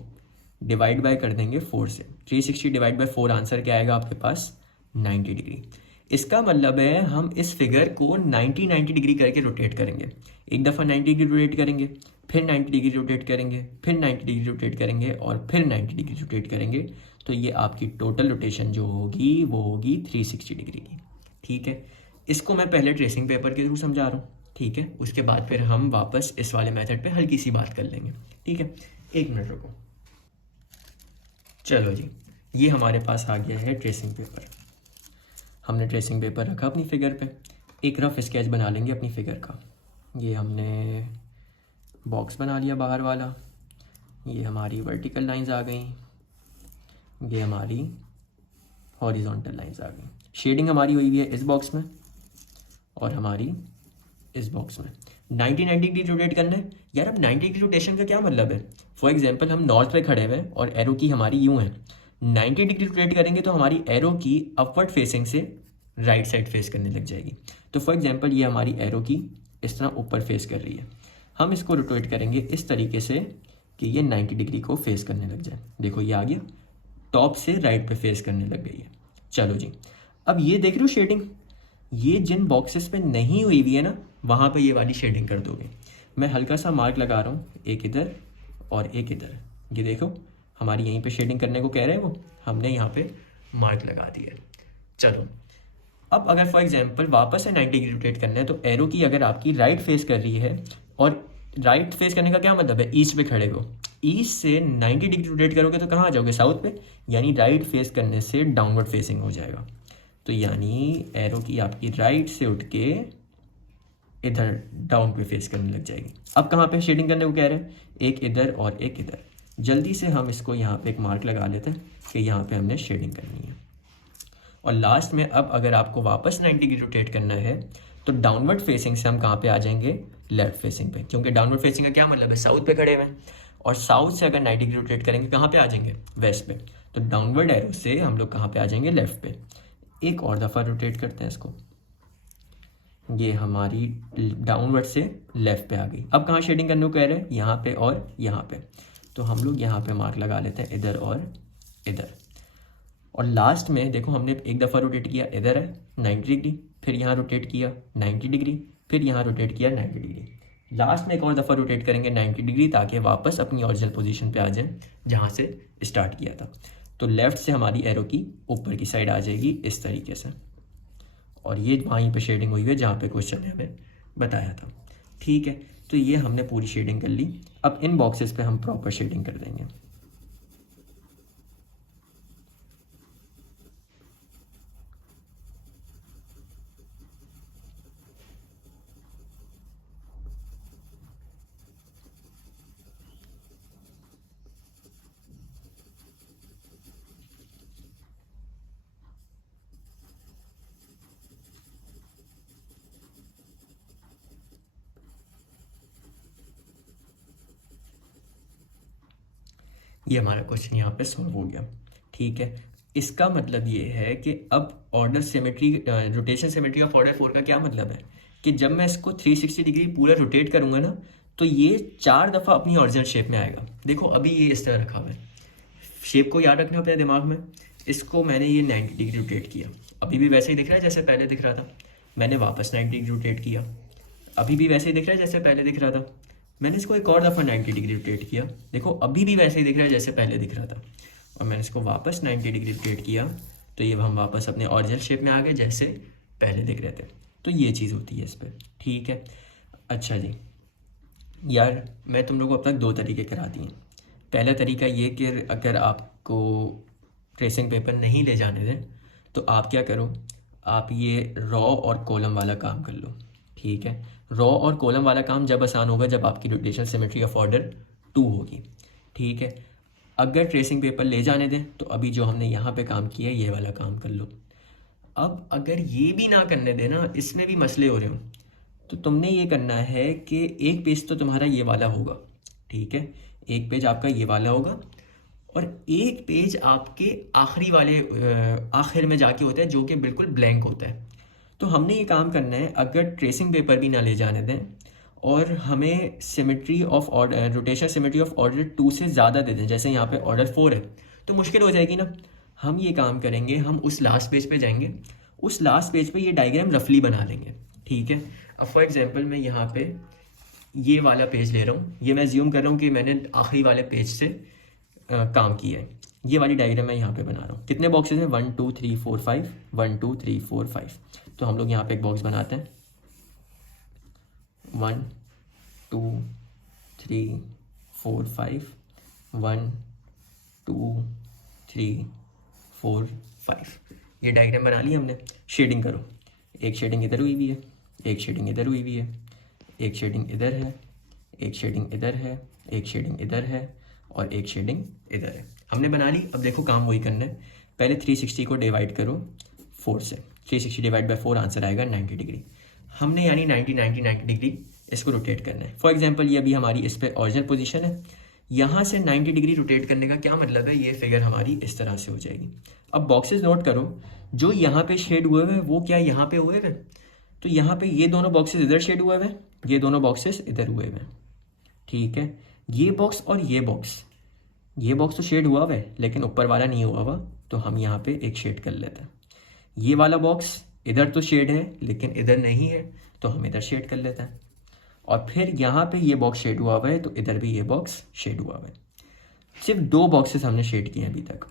डिवाइड बाय कर देंगे 4 से। 360 डिवाइड बाय 4 आंसर क्या आएगा आपके पास, 90 डिग्री। इसका मतलब है हम इस फिगर को 90 डिग्री करके रोटेट करेंगे। एक दफ़ा 90 डिग्री रोटेट करेंगे, फिर 90 डिग्री रोटेट करेंगे, फिर 90 डिग्री रोटेट करेंगे और फिर 90 डिग्री रोटेट करेंगे। तो ये आपकी टोटल रोटेशन जो होगी वो होगी 360 डिग्री की, ठीक है। इसको मैं पहले ट्रेसिंग पेपर के थ्रू समझा रहा हूँ, ठीक है। उसके बाद फिर हम वापस इस वाले मेथड पे हल्की सी बात कर लेंगे, ठीक है। एक मिनट रुको। चलो जी, ये हमारे पास आ गया है ट्रेसिंग पेपर। हमने ट्रेसिंग पेपर रखा अपनी फिगर पे, एक रफ स्केच बना लेंगे अपनी फिगर का। ये हमने बॉक्स बना लिया बाहर वाला, ये हमारी वर्टिकल लाइंस आ गई, ये हमारी हॉरिजॉन्टल लाइंस आ गई। शेडिंग हमारी हुई है इस बॉक्स में और हमारी इस बॉक्स में। 90 डिग्री रोटेट करना है यार। अब 90 डिग्री रोटेशन का क्या मतलब है, फॉर एग्जांपल हम नॉर्थ पे खड़े हुए हैं और एरो की हमारी यूं है, 90 डिग्री रोटेट करेंगे तो हमारी एरो की अपवर्ड फेसिंग से राइट साइड फेस करने लग जाएगी। तो फॉर एग्जांपल ये हमारी एरो की इस तरह ऊपर फेस कर रही है, हम इसको रोटेट करेंगे इस तरीके से कि ये 90 डिग्री को फेस करने लग जाए। देखो ये आ गया, टॉप से राइट पे फेस करने लग गई है। चलो जी, अब ये देख रहे हो शेडिंग, ये जिन बॉक्सेस पे नहीं हुई हुई है ना, वहाँ पे ये वाली शेडिंग कर दोगे। मैं हल्का सा मार्क लगा रहा हूँ, एक इधर और एक इधर। ये देखो हमारी यहीं पे शेडिंग करने को कह रहे हैं वो, हमने यहाँ पे मार्क लगा दिया। चलो अब अगर फॉर एग्जांपल वापस से 90 डिग्री रोटेट करना है, तो एरो की अगर आपकी राइट फेस कर रही है, और राइट फेस करने का क्या मतलब है, ईस्ट पे खड़े हो, ईस्ट से 90 डिग्री रोटेट करोगे तो कहाँ आ जाओगे, साउथ पे। यानी राइट फेस करने से डाउनवर्ड फेसिंग हो जाएगा। तो यानी एरो की आपकी राइट से उठ के इधर डाउन पे फेस करने लग जाएगी। अब कहाँ पे शेडिंग करने को कह रहे हैं, एक इधर और एक इधर। जल्दी से हम इसको यहाँ पे एक मार्क लगा लेते हैं कि यहाँ पे हमने शेडिंग करनी है। और लास्ट में अब अगर आपको वापस 90 डिग्री रोटेट करना है तो डाउनवर्ड फेसिंग से हम कहाँ पे आ जाएंगे, लेफ्ट फेसिंग पे। क्योंकि डाउनवर्ड फेसिंग का क्या मतलब है, साउथ पे खड़े हुए हैं, और साउथ से अगर 90 डिग्री रोटेट करेंगे कहाँ पे आ जाएंगे, वेस्ट पे। तो डाउनवर्ड एरो से हम लोग कहाँ पे आ जाएंगे, लेफ्ट पे। एक और दफ़ा रोटेट करते हैं इसको, ये हमारी डाउनवर्ड से लेफ्ट पे आ गई। अब कहाँ शेडिंग करने को कह रहे हैं, यहाँ पे और यहाँ पे। तो हम लोग यहाँ पे मार्क लगा लेते हैं, इधर और इधर। और लास्ट में देखो हमने एक दफ़ा रोटेट किया, इधर है 90 डिग्री, फिर यहाँ रोटेट किया 90 डिग्री, फिर यहाँ रोटेट किया 90 डिग्री। लास्ट में एक और दफ़ा रोटेट करेंगे 90 डिग्री, ताकि वापस अपनी ओरिजिनल पोजीशन पे आ जाए जहाँ से स्टार्ट किया था। तो लेफ़्ट से हमारी एरो की ऊपर की साइड आ जाएगी इस तरीके से, और ये वहीं पे शेडिंग हुई है जहाँ पे क्वेश्चन ने हमें बताया था, ठीक है। तो ये हमने पूरी शेडिंग कर ली। अब इन बॉक्सेस पे हम प्रॉपर शेडिंग कर देंगे। ये हमारा क्वेश्चन यहाँ पे सॉल्व हो गया, ठीक है। इसका मतलब ये है कि अब order symmetry, rotation symmetry of order 4 का क्या मतलब है कि जब मैं इसको 360 डिग्री पूरा रोटेट करूँगा ना, तो ये 4 दफ़ा अपनी ओरिजिनल शेप में आएगा। देखो अभी ये इस तरह रखा हुआ है, शेप को याद रखना अपने दिमाग में। इसको मैंने ये 90 डिग्री रोटेट किया, अभी भी वैसे ही दिख रहा है जैसे पहले दिख रहा था। मैंने वापस 90 डिग्री रोटेट किया, अभी भी वैसे ही दिख रहा है जैसे पहले दिख रहा था। मैंने इसको एक और दफ़ा 90 डिग्री रोटेट किया, देखो अभी भी वैसे ही दिख रहा है जैसे पहले दिख रहा था। और मैंने इसको वापस 90 डिग्री रोटेट किया तो ये हम वापस अपने ओरिजिनल शेप में आ गए जैसे पहले दिख रहे थे। तो ये चीज़ होती है इस पर, ठीक है। अच्छा जी यार, मैं तुम लोग को अब तक 2 तरीके करा दिए। पहला तरीका ये कि अगर आपको ट्रेसिंग पेपर नहीं ले जाने दें तो आप क्या करो, आप ये रॉ और कॉलम वाला काम कर लो, ठीक है। रॉ और कॉलम वाला काम जब आसान होगा जब आपकी रोटेशनल सिमेट्री ऑफ ऑर्डर 2 होगी, ठीक है। अगर ट्रेसिंग पेपर ले जाने दें तो अभी जो हमने यहाँ पे काम किया है ये वाला काम कर लो। अब अगर ये भी ना करने देना, इसमें भी मसले हो रहे हो, तो तुमने ये करना है कि एक पेज तो तुम्हारा ये वाला होगा, ठीक है। एक पेज आपका ये वाला होगा और एक पेज आपके आखिरी वाले आखिर में जाके होता है जो कि बिल्कुल ब्लैंक होता है। तो हमने ये काम करना है, अगर ट्रेसिंग पेपर भी ना ले जाने दें और हमें symmetry of order, rotation symmetry of order 2 से ज़्यादा दे दें, जैसे यहाँ पे ऑर्डर 4 है, तो मुश्किल हो जाएगी ना। हम ये काम करेंगे, हम उस लास्ट पेज पे जाएंगे, उस लास्ट पेज पे ये डायग्राम रफली बना लेंगे, ठीक है। अब फॉर एग्जांपल मैं यहाँ पे ये वाला पेज ले रहा हूँ, ये मैं ज्यूम कर रहा हूँ कि मैंने आखिरी वाले पेज से काम किया है। ये वाली डायग्राम मैं यहाँ पे बना रहा हूँ। कितने बॉक्सेस हैं? 1 2 3 4 5, 1 2 3 4 5। तो हम लोग यहाँ पे एक बॉक्स बनाते हैं, 1 2 3 4 5, 1 2 3 4 5। ये डायग्राम बना ली हमने। शेडिंग करो, एक शेडिंग इधर हुई हुई है, एक शेडिंग इधर हुई हुई है, एक शेडिंग इधर है, एक शेडिंग इधर है, एक शेडिंग इधर है और एक शेडिंग इधर है। हमने बना ली। अब देखो काम वही करना है, पहले 360 को डिवाइड करो 4 से, 360 डिवाइड बाय 4 आंसर आएगा 90 डिग्री। हमने यानी 90 डिग्री इसको रोटेट करना है। फॉर एग्जांपल ये अभी हमारी इस पर ओरिजिनल पोजीशन है, यहाँ से 90 डिग्री रोटेट करने का क्या मतलब है, ये फिगर हमारी इस तरह से हो जाएगी। अब बॉक्सेस नोट करो, जो यहाँ पे शेड हुए हुए वो क्या यहाँ पे हुए हुए, तो यहाँ पे ये दोनों बॉक्सेस इधर शेड हुए हुए, ये दोनों बॉक्सेस इधर हुए हुए, ठीक है। ये बॉक्स और ये बॉक्स तो शेड हुआ हुआ है लेकिन ऊपर वाला नहीं हुआ हुआ, तो हम यहाँ पे एक शेड कर लेते हैं। ये वाला बॉक्स इधर तो शेड है लेकिन इधर नहीं है, तो हम इधर शेड कर लेते हैं। और फिर यहाँ पे ये बॉक्स शेड हुआ हुआ है तो इधर भी ये बॉक्स शेड हुआ हुआ है। सिर्फ 2 बॉक्सेस हमने शेड किए हैं अभी तक।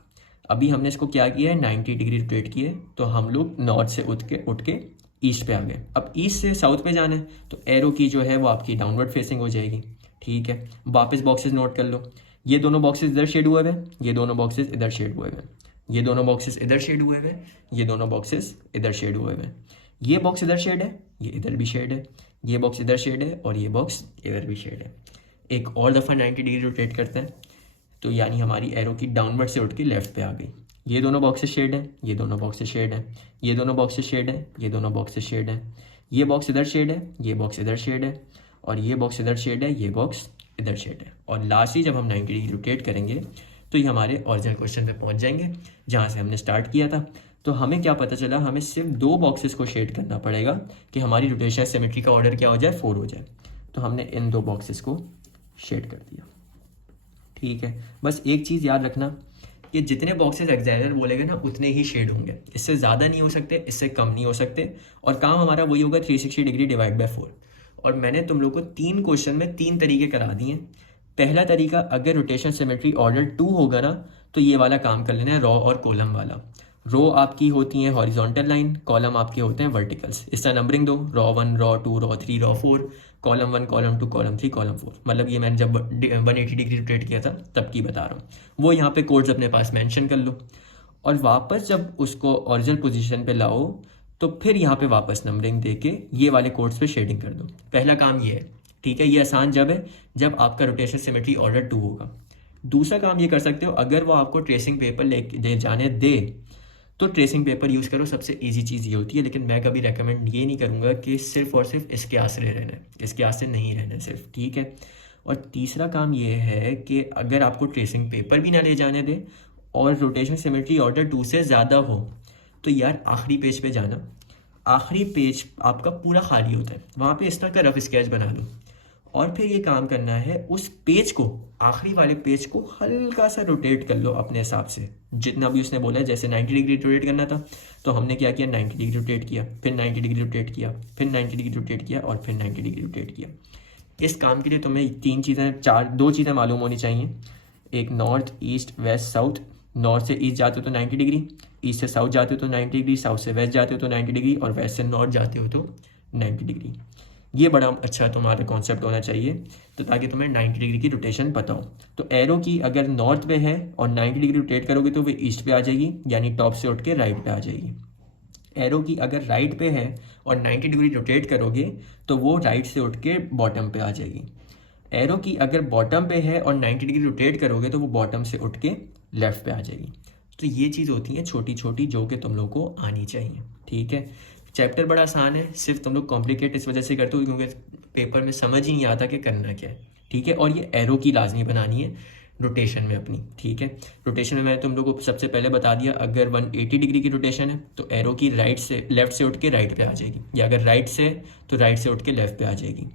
अभी हमने इसको क्या किया है, 90 डिग्री रोटेट किए, तो हम लोग नॉर्थ से उठ के ईस्ट पे आ गए। अब ईस्ट से साउथ पे जाना है तो एरो की जो है वो आपकी डाउनवर्ड फेसिंग हो जाएगी, ठीक है। वापस बॉक्सेस नोट कर लो, ये दोनों बॉक्सेस इधर शेड हुए हैं, ये दोनों बॉक्सेस इधर शेड हुए हैं, ये दोनों बॉक्सेस इधर शेड हुए हैं, ये दोनों बॉक्सेस इधर शेड हुए हैं। ये बॉक्स इधर शेड है, ये इधर भी शेड है, ये बॉक्स इधर शेड है और ये बॉक्स इधर भी शेड है। एक और दफ़ा 90 डिग्री रोटेट करते हैं तो यानी हमारी एरो की डाउनवर्ड से उठ के लेफ्ट पे आ गई। ये दोनों बॉक्सेस शेड है, ये दोनों बॉक्सेस शेड है, ये दोनों बॉक्सेस शेड है, ये दोनों बॉक्सेस शेड है, ये बॉक्स इधर शेड है, ये बॉक्स इधर शेड है और ये बॉक्स इधर शेड है, ये बॉक्स इधर शेड है। और लास्टली जब हम 90 डिग्री रोटेट करेंगे तो ये हमारे ओरिजिनल क्वेश्चन पे पहुंच जाएंगे जहाँ से हमने स्टार्ट किया था। तो हमें क्या पता चला, हमें सिर्फ 2 बॉक्सेस को शेड करना पड़ेगा कि हमारी रोटेशन सिमेट्री का ऑर्डर क्या हो जाए, 4 हो जाए। तो हमने इन 2 बॉक्सेस को शेड कर दिया, ठीक है। बस एक चीज़ याद रखना कि जितने बॉक्सेस एग्जामिनर बोलेगा ना उतने ही शेड होंगे, इससे ज़्यादा नहीं हो सकते, इससे कम नहीं हो सकते। और काम हमारा वही होगा 360 डिग्री डिवाइड बाय 4। और मैंने तुम लोग को 3 क्वेश्चन में 3 तरीके करा दिए। पहला तरीका, अगर रोटेशन सिमेट्री ऑर्डर 2 होगा ना तो ये वाला काम कर लेना है, रॉ और कॉलम वाला। रो आपकी होती हैं हॉरिजॉन्टल लाइन, कॉलम आपके होते हैं वर्टिकल्स। इसका नंबरिंग दो, raw 1 raw 2 raw 3 raw 4, column 1 column 2 column 3 column 4। मतलब ये मैंने जब 180 डिग्री रोटेट किया था तब की बता रहा हूँ। वो यहाँ पे कोड्स अपने पास मेंशन कर लो और वापस जब उसको ओरिजिनल पोजीशन पे लाओ तो फिर यहाँ पे वापस नंबरिंग दे के ये वाले कोड्स पे शेडिंग कर दो। पहला काम ये है, ठीक है। ये आसान जब है जब आपका रोटेशन सिमेट्री ऑर्डर 2 होगा। दूसरा काम ये कर सकते हो, अगर वो आपको ट्रेसिंग पेपर ले जाने दे तो ट्रेसिंग पेपर यूज़ करो, सबसे इजी चीज़ ये होती है। लेकिन मैं कभी रेकमेंड ये नहीं करूँगा कि सिर्फ और सिर्फ इसके आसरे रहना है, इसके आसरे नहीं रहना है सिर्फ, ठीक है। और तीसरा काम ये है कि अगर आपको ट्रेसिंग पेपर भी ना ले जाने दे और रोटेशन सिमेट्री ऑर्डर 2 से ज़्यादा हो तो यार आखिरी पेज पे जाना। आखिरी पेज आपका पूरा खाली होता है, वहाँ पे इस तरह का रफ स्केच बना लो और फिर ये काम करना है, उस पेज को, आखिरी वाले पेज को हल्का सा रोटेट कर लो अपने हिसाब से, जितना भी उसने बोला है। जैसे 90 डिग्री रोटेट करना था तो हमने क्या किया, 90 डिग्री रोटेट किया, फिर 90 डिग्री रोटेट किया, फिर 90 डिग्री रोटेट किया और फिर 90 डिग्री रोटेट किया। इस काम के लिए तुम्हें दो चीज़ें मालूम होनी चाहिए। एक north, east, west, south. North से ईस्ट जाते हो तो 90 डिग्री, ईस्ट से साउथ जाते हो तो 90 डिग्री, साउथ से वेस्ट जाते हो तो 90 डिग्री और वेस्ट से नॉर्थ जाते हो तो 90 डिग्री। ये बड़ा अच्छा तुम्हारा कॉन्सेप्ट होना चाहिए, तो ताकि तुम्हें 90 डिग्री की रोटेशन पता हो। तो एरो की अगर नॉर्थ पे है और 90 डिग्री रोटेट करोगे तो वो ईस्ट पे आ जाएगी, यानी टॉप से उठ के राइट पे आ जाएगी। एरो की अगर राइट पे है और 90 डिग्री रोटेट करोगे तो वो राइट से उठ के बॉटम पे आ जाएगी। एरो की अगर बॉटम पे है और 90 डिग्री रोटेट करोगे तो वो बॉटम से उठ के लेफ्ट पे आ जाएगी। तो ये चीज़ होती है छोटी छोटी, जो कि तुम लोग को आनी चाहिए। ठीक है, चैप्टर बड़ा आसान है, सिर्फ तुम लोग कॉम्प्लिकेट इस वजह से करते हो क्योंकि पेपर में समझ ही नहीं आता कि करना क्या है। ठीक है, और ये एरो की लाजमी बनानी है रोटेशन में अपनी। ठीक है, रोटेशन में मैंने तुम लोग को सबसे पहले बता दिया, अगर 180 डिग्री की रोटेशन है तो एरो की लेफ्ट से उठ के राइट पे आ जाएगी, या अगर राइट से तो राइट से उठ के लेफ्ट पे आ जाएगी।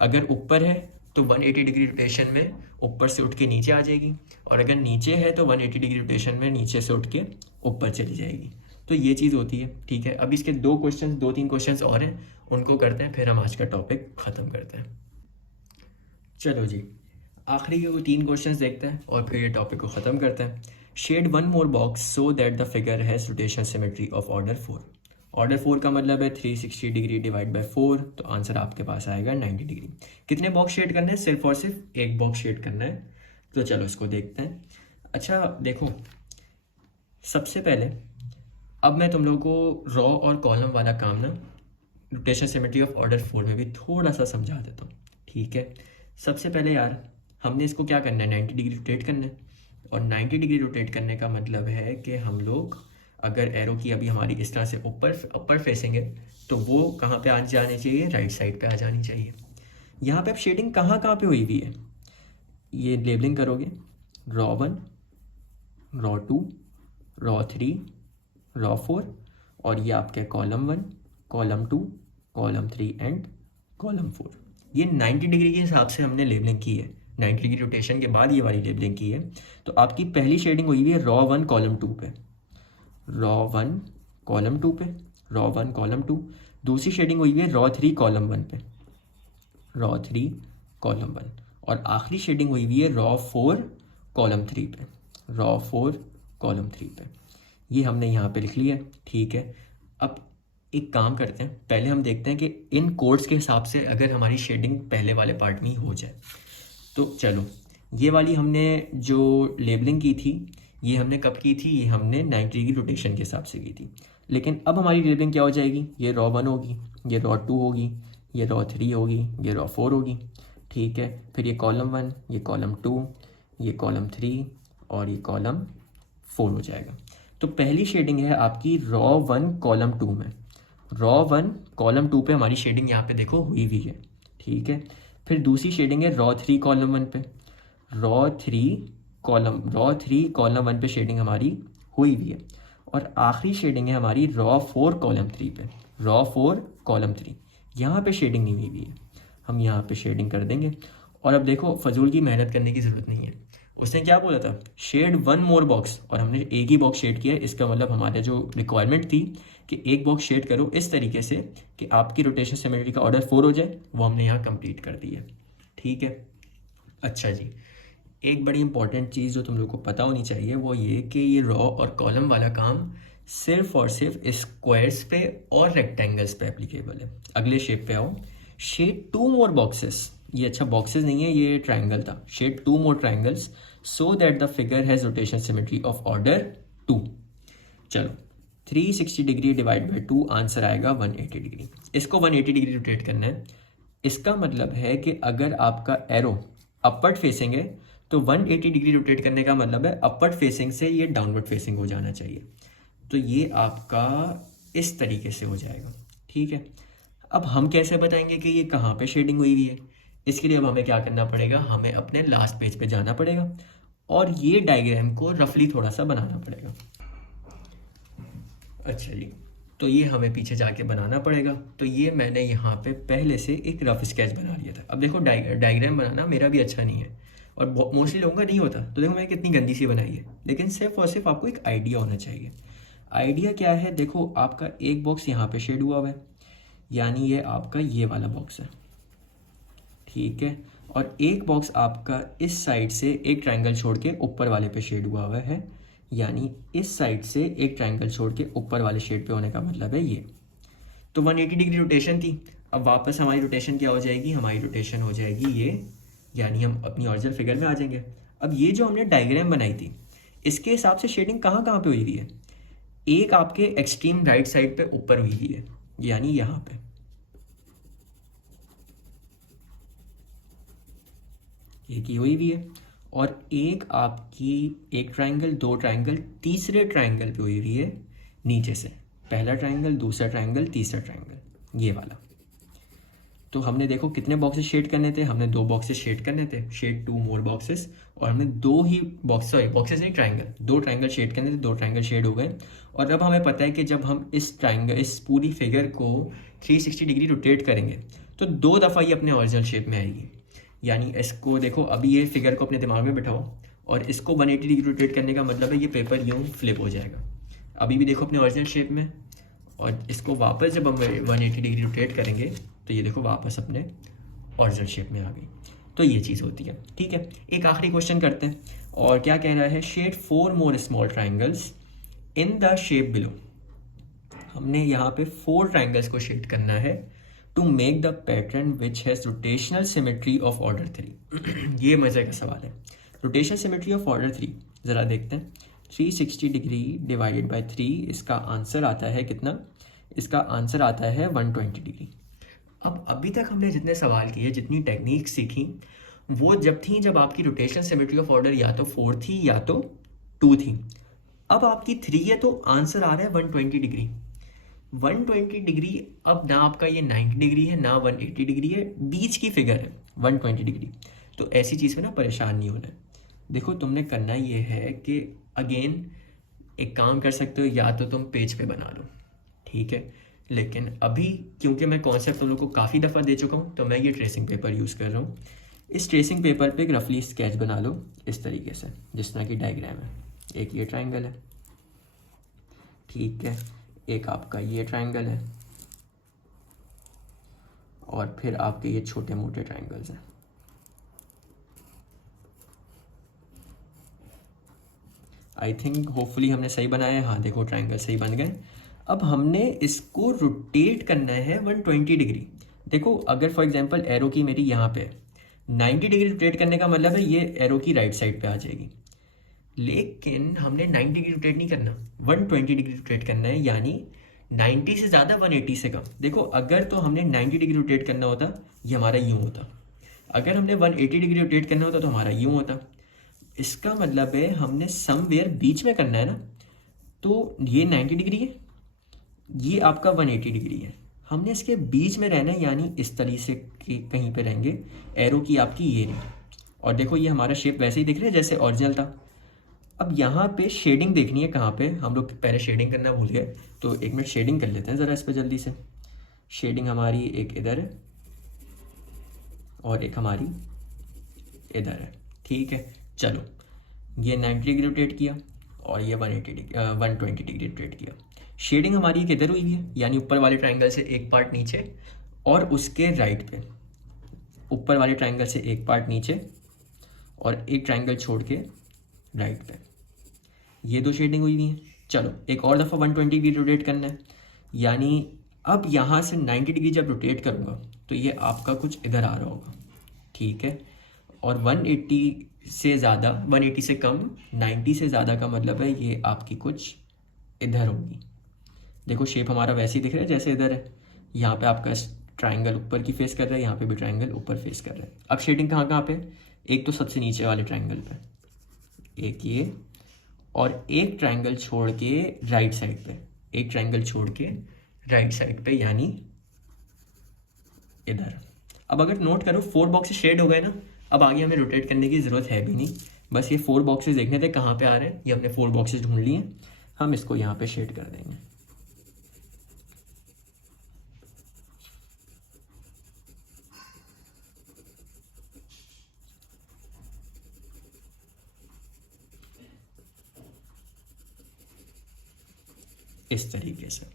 अगर ऊपर है तो 180 डिग्री रोटेशन में ऊपर से उठ के नीचे आ जाएगी, और अगर नीचे है तो 180 डिग्री रोटेशन में नीचे से उठ के ऊपर चली जाएगी। तो ये चीज़ होती है। ठीक है, अब इसके दो तीन क्वेश्चंस और हैं, उनको करते हैं, फिर हम आज का टॉपिक ख़त्म करते हैं। चलो जी, आखिरी के 3 क्वेश्चंस देखते हैं और फिर ये टॉपिक को ख़त्म करते हैं। Shade 1 more box so that the figure has rotation symmetry of order 4। Order 4 का मतलब है 360 डिग्री डिवाइड बाय 4, तो आंसर आपके पास आएगा 90 डिग्री। कितने बॉक्स शेड करने हैं? सिर्फ और सिर्फ एक बॉक्स शेड करना है। तो चलो इसको देखते हैं। अच्छा देखो, सबसे पहले अब मैं तुम लोगों को रॉ और कॉलम वाला काम ना रोटेशन सिमेट्री ऑफ ऑर्डर 4 में भी थोड़ा सा समझा देता हूँ। ठीक है, सबसे पहले यार हमने इसको क्या करना है, 90 डिग्री रोटेट करना है। और 90 डिग्री रोटेट करने का मतलब है कि हम लोग अगर एरो की अभी हमारी इस तरह से ऊपर फेसिंग है तो वो कहाँ पे आ जानी चाहिए, राइट साइड पे आ जानी चाहिए। यहाँ पे अब शेडिंग कहाँ पे हुई हुई है, ये लेबलिंग करोगे, रॉ 1, रॉ 2, रॉ 3, रॉ 4, और ये आपके column 1, column 2, column 3 and column 4। ये 90 डिग्री के हिसाब से हमने लेबलिंग की है, 90 डिग्री रोटेशन के बाद ये वाली लेबलिंग की है। तो आपकी पहली शेडिंग हुई हुई है रॉ 1 कॉलम 2 पे, रॉ 1 कॉलम 2 पे, रॉ 1 कॉलम 2। दूसरी शेडिंग हुई हुई है रॉ 3 कॉलम 1 पे, रॉ 3 कॉलम 1। और आखिरी शेडिंग हुई हुई है रॉ 4 कॉलम 3 पे, रॉ 4 कॉलम 3 पे। ये हमने यहाँ पे लिख लिया। ठीक है, अब एक काम करते हैं, पहले हम देखते हैं कि इन कोड्स के हिसाब से अगर हमारी शेडिंग पहले वाले पार्ट में ही हो जाए। तो चलो, ये वाली हमने जो लेबलिंग की थी ये हमने कब की थी, ये हमने 90 डिग्री रोटेशन के हिसाब से की थी। लेकिन अब हमारी लेबलिंग क्या हो जाएगी, ये रॉ 1 होगी, ये रॉ 2 होगी, ये रॉ 3 होगी, ये रॉ 4 होगी। ठीक है, फिर ये कॉलम 1, ये कॉलम 2, ये कॉलम 3 और ये कॉलम 4 हो जाएगा। तो पहली शेडिंग है आपकी रॉ 1 कॉलम 2 में, रॉ 1 कॉलम 2 पे हमारी शेडिंग यहाँ पे देखो हुई हुई है। ठीक है, फिर दूसरी शेडिंग है रॉ 3 कॉलम 1 पे, रॉ 3 कॉलम 1 पे शेडिंग हमारी हुई हुई है। और आखिरी शेडिंग है हमारी रॉ 4 कॉलम 3 पे, रॉ 4 कॉलम 3। यहाँ पे शेडिंग नहीं हुई हुई है, हम यहाँ पे शेडिंग कर देंगे। और अब देखो, फजूल की मेहनत करने की ज़रूरत नहीं है। उसने क्या बोला था, शेड 1 मोर बॉक्स, और हमने एक ही बॉक्स शेड किया है। इसका मतलब हमारे जो रिक्वायरमेंट थी कि एक बॉक्स शेड करो इस तरीके से कि आपकी रोटेशन सिमेट्री का ऑर्डर 4 हो जाए, वो हमने यहाँ कंप्लीट कर दी है। ठीक है, अच्छा जी, एक बड़ी इंपॉर्टेंट चीज़ जो तुम लोग को पता होनी चाहिए वो ये कि ये रॉ और कॉलम वाला काम सिर्फ और सिर्फ स्क्वायर्स पे और रेक्टेंगल्स पे एप्लीकेबल है। अगले शेप पे आओ, शेड 2 मोर बॉक्सेस, ये अच्छा बॉक्सेस नहीं है, ये ट्राइंगल था। Shade 2 more triangles so that the figure has rotation symmetry of order 2। चलो, 360 डिग्री डिवाइड बाई 2, आंसर आएगा 180 डिग्री। इसको 180 डिग्री रोटेट करना है। इसका मतलब है कि अगर आपका एरो अपवर्ड फेसिंग है तो 180 डिग्री रोटेट करने का मतलब है अपवर्ड फेसिंग से ये डाउनवर्ड फेसिंग हो जाना चाहिए। तो ये आपका इस तरीके से हो जाएगा। ठीक है, अब हम कैसे बताएंगे कि ये कहाँ पे शेडिंग हुई हुई है? इसके लिए अब हमें क्या करना पड़ेगा, हमें अपने लास्ट पेज पे जाना पड़ेगा और ये डायग्राम को रफली थोड़ा सा बनाना पड़ेगा। अच्छा जी, तो ये हमें पीछे जाके बनाना पड़ेगा। तो ये मैंने यहाँ पे पहले से एक रफ स्केच बना लिया था। अब देखो डायग्राम बनाना मेरा भी अच्छा नहीं है और मोस्टली लोगों का नहीं होता, तो देखो मैंने कितनी गंदी सी बनाई है, लेकिन सिर्फ और सिर्फ आपको एक आइडिया होना चाहिए। आइडिया क्या है, देखो आपका एक बॉक्स यहाँ पे शेड हुआ है, यानी ये आपका ये वाला बॉक्स है, ठीक है। और एक बॉक्स आपका इस साइड से एक ट्रायंगल छोड़ के ऊपर वाले पे शेड हुआ है, यानी इस साइड से एक ट्रायंगल छोड़ के ऊपर वाले शेड पे होने का मतलब है ये। तो 180 डिग्री रोटेशन थी। अब वापस हमारी रोटेशन क्या हो जाएगी, हमारी रोटेशन हो जाएगी ये, यानी हम अपनी ओरिजिनल फिगर में आ जाएंगे। अब ये जो हमने डायग्राम बनाई थी, इसके हिसाब से शेडिंग कहाँ कहाँ पे हुई हुई है, एक आपके एक्सट्रीम राइट साइड पे ऊपर हुई हुई है, यानी यहाँ पे एक ही हुई हुई है, और एक आपकी एक ट्रायंगल, दो ट्रायंगल, तीसरे ट्रायंगल पे हुई हुई है नीचे से, पहला ट्रायंगल, दूसरा ट्रायंगल, तीसरा ट्रायंगल, ये वाला। तो हमने देखो कितने बॉक्सेस शेड करने थे, हमने 2 बॉक्सेस शेड करने थे, शेड 2 मोर बॉक्सेस, और हमने 2 ही बॉक्सेस नहीं, ट्रायंगल, 2 ट्रायंगल शेड करने थे, 2 ट्रायंगल शेड हो गए। और अब हमें पता है कि जब हम इस ट्रायंगल, इस पूरी फिगर को 360 डिग्री रोटेट करेंगे तो 2 दफ़ा ही अपने ओरिजिनल शेप में आएगी। यानी इसको देखो, अभी ये फिगर को अपने दिमाग में बिठाओ और इसको 180 डिग्री रोटेट करने का मतलब है ये पेपर यूँ फ्लिप हो जाएगा। अभी भी देखो अपने ओरिजिनल शेप में, और इसको वापस जब हम 180 डिग्री रोटेट करेंगे तो ये देखो वापस अपने ओरिजिनल शेप में आ गई। तो ये चीज़ होती है, ठीक है। एक आखिरी क्वेश्चन करते हैं, और क्या कह रहा है, shade 4 more small triangles in the shape below. हमने यहाँ पे 4 ट्राइंगल्स को शेड करना है to make the pattern which has rotational symmetry of order 3। ये मज़े का सवाल है, रोटेशनल सिमेट्री ऑफ ऑर्डर 3 ज़रा देखते हैं। 360 डिग्री डिवाइडेड बाई 3, इसका आंसर आता है कितना, इसका आंसर आता है 120 डिग्री। अब अभी तक हमने जितने सवाल किए, जितनी टेक्निक सीखी, वो जब आपकी रोटेशनल सिमेट्री ऑफ ऑर्डर या तो 4 थी या तो 2 थी। अब आपकी 3 है तो आंसर आ रहा है 120 डिग्री। 120 डिग्री, अब ना आपका ये 90 डिग्री है ना 180 डिग्री है, बीच की फिगर है 120 डिग्री। तो ऐसी चीज़ में ना परेशान नहीं होना है। देखो तुमने करना ये है कि अगेन एक काम कर सकते हो, या तो तुम पेज पे बना लो, ठीक है, लेकिन अभी क्योंकि मैं कॉन्सेप्ट तुम लोग को काफ़ी दफ़ा दे चुका हूँ तो मैं ये ट्रेसिंग पेपर यूज़ कर रहा हूँ। इस ट्रेसिंग पेपर पे एक रफली स्केच बना लो इस तरीके से, जिस तरह की डायग्राम है। एक ये ट्रायंगल है, ठीक है, एक आपका ये ट्रायंगल है, और फिर आपके ये छोटे मोटे ट्रायंगल्स हैं। आई थिंक होपफुली हमने सही बनाया है। हाँ देखो ट्रायंगल सही बन गए। अब हमने इसको रोटेट करना है 120 डिग्री। देखो अगर फॉर एग्जांपल एरो की मेरी यहाँ पे 90 डिग्री रोटेट करने का मतलब है ये एरो की राइट साइड पे आ जाएगी, लेकिन हमने 90 डिग्री रोटेट नहीं करना, 120 डिग्री रोटेट करना है, यानी 90 से ज़्यादा 180 से कम। देखो अगर तो हमने 90 डिग्री रोटेट करना होता ये हमारा यूँ होता, अगर हमने 180 डिग्री रोटेट करना होता तो हमारा यूँ होता। इसका मतलब है हमने समवेयर बीच में करना है ना, तो ये 90 डिग्री है, ये आपका 180 डिग्री है, हमने इसके बीच में रहना है, यानी इस तरीके से कहीं पे रहेंगे, एरो की आपकी ये नहीं। और देखो ये हमारा शेप वैसे ही दिख रहा है जैसे ओरिजिनल था। अब यहाँ पे शेडिंग देखनी है, कहाँ पे, हम लोग पहले शेडिंग करना भूल गए, तो 1 मिनट शेडिंग कर लेते हैं ज़रा इस पर जल्दी से। शेडिंग हमारी एक इधर है और एक हमारी इधर है, ठीक है। चलो ये 90 डिग्री रोटेट किया और ये 120 डिग्री रोटेट किया। शेडिंग हमारी एक इधर हुई है, यानी ऊपर वाले ट्रायंगल से एक पार्ट नीचे और उसके राइट पे, ऊपर वाले ट्रायंगल से एक पार्ट नीचे और एक ट्रायंगल छोड़ के राइट पे, ये 2 शेडिंग हुई हुई हैं। चलो एक और दफ़ा 120 डिग्री रोटेट करना है, यानी अब यहाँ से 90 डिग्री जब रोटेट करूँगा तो ये आपका कुछ इधर आ रहा होगा, ठीक है। और 180 से ज़्यादा, 180 से कम, 90 से ज़्यादा का मतलब है ये आपकी कुछ इधर होगी। देखो शेप हमारा वैसे ही दिख रहा है जैसे इधर है, यहाँ पे आपका ट्रायंगल ऊपर की फेस कर रहा है, यहाँ पे भी ट्रायंगल ऊपर फेस कर रहा है। अब शेडिंग कहाँ कहाँ पे, एक तो सबसे नीचे वाले ट्रायंगल पे, एक ये, और एक ट्रायंगल छोड़ के राइट साइड पे, एक ट्रायंगल छोड़ के राइट साइड पे, यानी इधर। अब अगर नोट करो 4 बॉक्सेस शेड हो गए ना, अब आगे हमें रोटेट करने की ज़रूरत है भी नहीं, बस ये 4 बॉक्सेस देखने थे कहाँ पे आ रहे हैं। ये हमने 4 बॉक्सेस ढूंढ लिए, हम इसको यहाँ पे शेड कर देंगे। इस तरीके से।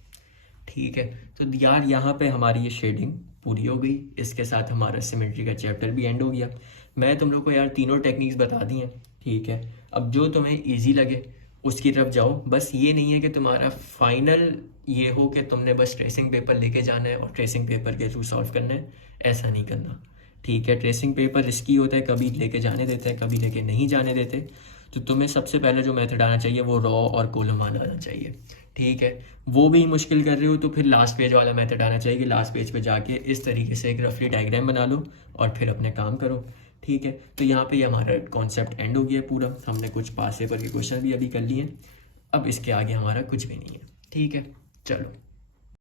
ठीक है, तो यार यहाँ पे हमारी ये शेडिंग पूरी हो गई, इसके साथ हमारा सिमेट्री का चैप्टर भी एंड हो गया। मैं तुम लोग को यार तीनों टेक्निक्स बता दी हैं। ठीक है, अब जो तुम्हें इजी लगे उसकी तरफ जाओ। बस ये नहीं है कि तुम्हारा फाइनल ये हो कि तुमने बस ट्रेसिंग पेपर लेके जाना है और ट्रेसिंग पेपर के थ्रू सॉल्व करना है, ऐसा नहीं करना। ठीक है, ट्रेसिंग पेपर रिस्की होता है, कभी लेके जाने देते हैं, कभी लेके नहीं जाने देते। तो तुम्हें सबसे पहले जो मेथड आना चाहिए वो रॉ और कॉलम आना चाहिए। ठीक है, वो भी मुश्किल कर रहे हो तो फिर लास्ट पेज वाला मेथड आना चाहिए कि लास्ट पेज पे जाके इस तरीके से एक रफली डायग्राम बना लो और फिर अपने काम करो। ठीक है, तो यहाँ पे हमारा कॉन्सेप्ट एंड हो गया पूरा। हमने कुछ पास पेपर के क्वेश्चन भी अभी कर लिए, अब इसके आगे हमारा कुछ भी नहीं है। ठीक है, चलो।